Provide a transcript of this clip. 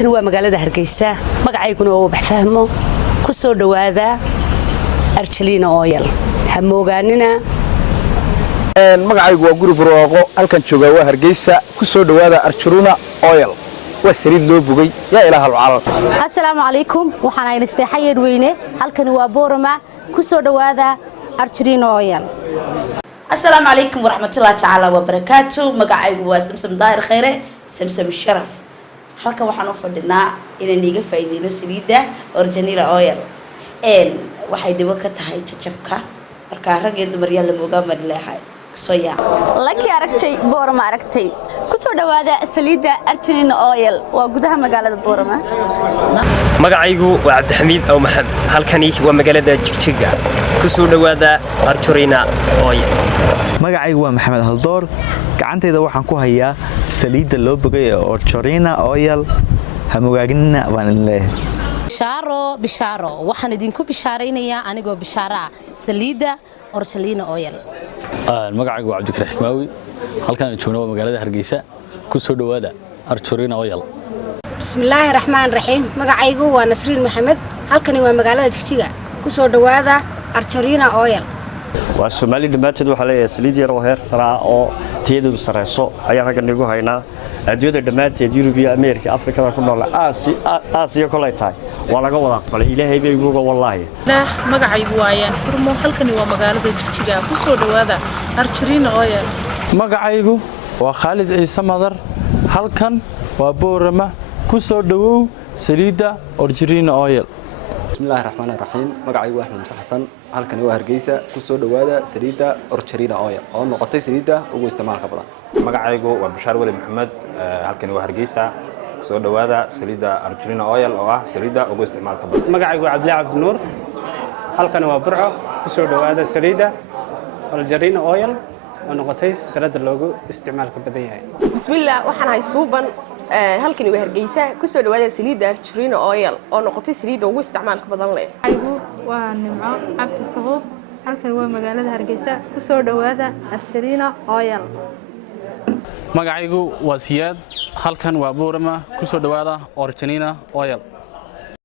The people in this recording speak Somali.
halkan waa magaalada Hargeysa magacayguna oo wax fahmo ku soo dhawaada Archelina Oil hamoogaanina magacaygu waa guri barwaaqo halkan jooga waa Hargeysa ku soo dhawaada Archelina Oil وسريد لو بوغي يا إله العالم. السلام عليكم وحنا نستحيي وينه halkan waa Boorama ku soo dhawaada Archelina Oil. السلام عليكم ورحمة الله تعالى وبركاته magacaygu waa Samsam Daahir Khayre Samsam Sharaf halka waxaan u fadhinaa inaan iga faa'iideyno saliida Archelina Oil waxay dib ka tahay jajabka marka rag iyo dumar yalla mooga madleehay laki aragtay Boorama aragtay ku soo dhawaada saliida Archelina Oil waa gudaha magaalada Boorama magacaygu waa Cabdixamiid aw Maxamed halkani waa magaalada Jigjiga ku soo dhawaada Archelina Oil magacaygu waa Maxamed Haldoor gacantayda waxaan ku hayaa saliida loo bogay ee Archelina Oil hamogaagnina baan leeyahay bishaaro waxaan idinku bishaareynayaa anigoo bishaara saliida Archelina Oil magacaygu waa Cabdikariim Xikmaawi halkaan joogno magaalada Hargeysa ku soo dhawaada Archelina Oil bismillaahir rahmaanir rahiim magacaygu waa Nasriin Maxamed halkani waa magaalada Jigjiga ku soo dhawaada Archelina Oil waa Soomaali dhamaanteed waxa leeyahay saliid yar oo heer sare oo tiyadu sareyso ayaan raga nigu haynaa adduunyada dhamaanteed Yurub iyo Ameerika Afrikada ku nool Aasiya kolay tahay waa laga wada aqbalay Ilaahay bay ugu wallaahi magacaygu waayaan xurmo halkani waa magaalada Jigjiga ku soo dhawaada Archelina Oil magacaygu waa Khalid Ciise Madar halkan waa Boorama ku soo dhawow saliida Archelina Oil bismillaahir rahmaanir rahiim magacaygu waa Axmed Muuse Xasan halkani waa Hargeysa ku soo dhawaada saliida Archelina Oil oo noqotay saliida ugu isticmaalka badan magacaygu waa Bashaar Wali Maxamed halkani waa Hargeysa ku soo dhawaada saliida Archelina Oil oo ah saliida ugu isticmaalka badan magacaygu waa Cabdi Cabdi Nuur halkani waa Burco ku soo dhawaada saliida Archelina Oil oo noqotay saliida loogu isticmaalka badan yahay bismillaah waxaan hay suuban halkani waa Hargeysa ku soo dhawaada saliida Archelina Oil oo noqotay saliida ugu isticmaalka badan leh aygu waa Nimco Cabdi Sabuub halkan waa magaalada Hargeysa ku soo dhawaada Archelina Oil magacaygu waa Siyaad halkan waa Boorama ku soo dhawaada Archelina Oil